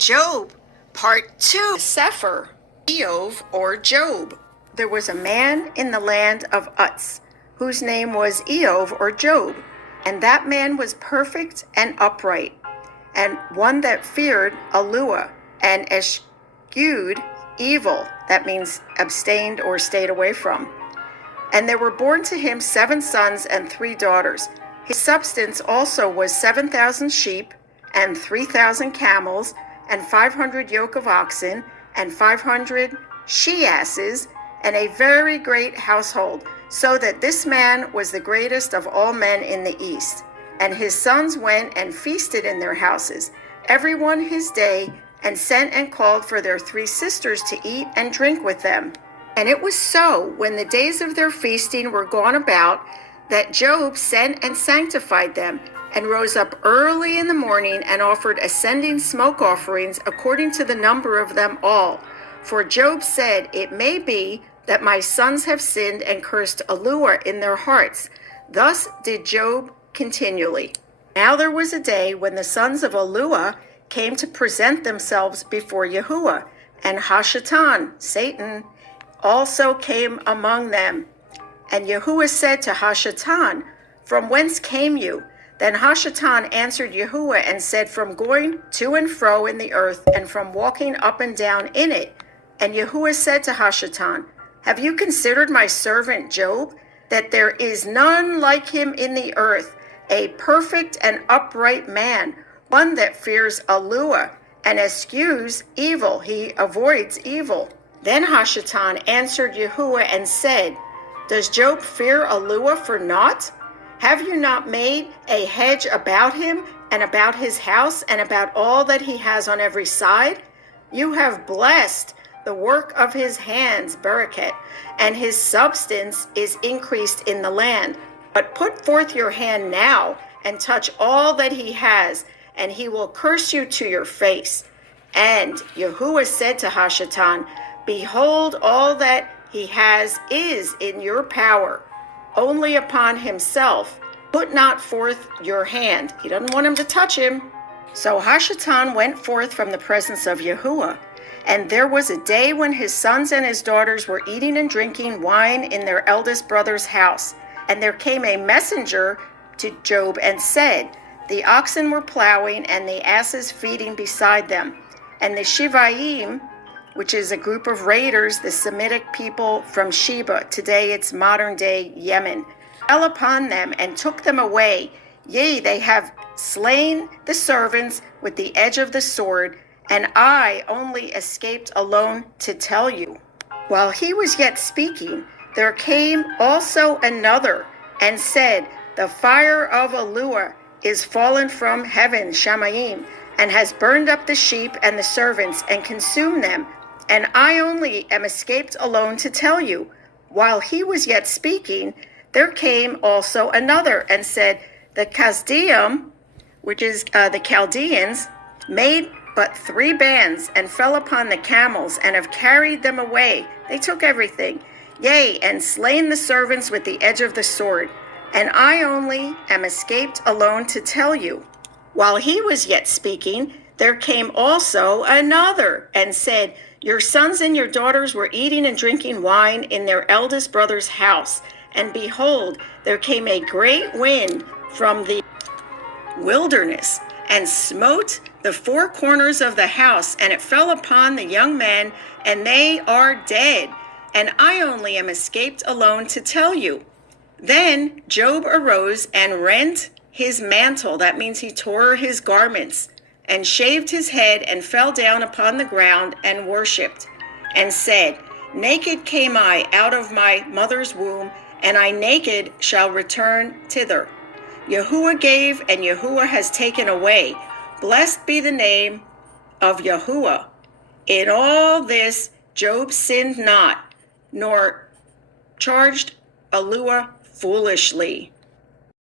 Job, Part 2, Sefer, Eov or Job. There was a man in the land of Uz, whose name was Eov or Job, and that man was perfect and upright, and one that feared Allua, and eschewed evil, that means abstained or stayed away from. And there were born to him 7 sons and 3 daughters. His substance also was 7,000 sheep, and 3,000 camels, and 500 yoke of oxen, and 500 she-asses, and a very great household, so that this man was the greatest of all men in the east. And his sons went and feasted in their houses, every one his day, and sent and called for their 3 sisters to eat and drink with them. And it was so, when the days of their feasting were gone about, that Job sent and sanctified them, and rose up early in the morning, and offered ascending smoke offerings according to the number of them all. For Job said, It may be that my sons have sinned and cursed Allua in their hearts. Thus did Job continually. Now there was a day when the sons of Allua came to present themselves before Yahuwah, and Hashatan, Satan, also came among them. And Yahuwah said to Hashatan, From whence came you? Then Hashatan answered Yahuwah and said, From going to and fro in the earth, and from walking up and down in it. And Yahuwah said to Hashatan, Have you considered my servant Job, that there is none like him in the earth, a perfect and upright man, one that fears Allua, and eschews evil, he avoids evil. Then Hashatan answered Yahuwah and said, Does Job fear Allua for naught? Have you not made a hedge about him, and about his house, and about all that he has on every side? You have blessed the work of his hands, Barakat, and his substance is increased in the land. But put forth your hand now, and touch all that he has, and he will curse you to your face. And Yahuwah said to Hashatan, Behold, all that he has is in your power. Only upon himself put not forth your hand. He doesn't want him to touch him. So Hashatan went forth from the presence of Yahuwah. And there was a day when his sons and his daughters were eating and drinking wine in their eldest brother's house. And there came a messenger to Job and said, The oxen were plowing and the asses feeding beside them. And the Shivaim, which is a group of raiders, the Semitic people from Sheba, today it's modern-day Yemen, fell upon them and took them away. Yea, they have slain the servants with the edge of the sword, and I only escaped alone to tell you. While he was yet speaking, there came also another, and said, The fire of Allua is fallen from heaven, Shamayim, and has burned up the sheep and the servants, and consumed them. And I only am escaped alone to tell you. While he was yet speaking, there came also another, and said, The Kasdeum, which is the Chaldeans, made but 3 bands, and fell upon the camels, and have carried them away. They took everything, yea, and slain the servants with the edge of the sword. And I only am escaped alone to tell you. While he was yet speaking, there came also another, and said, Your sons and your daughters were eating and drinking wine in their eldest brother's house. And behold, there came a great wind from the wilderness, and smote the 4 corners of the house, and it fell upon the young men, and they are dead. And I only am escaped alone to tell you. Then Job arose and rent his mantle, that means he tore his garments, and shaved his head, and fell down upon the ground, and worshipped, and said, Naked came I out of my mother's womb, and I naked shall return thither. Yahuwah gave, and Yahuwah has taken away. Blessed be the name of Yahuwah. In all this Job sinned not, nor charged Allua foolishly.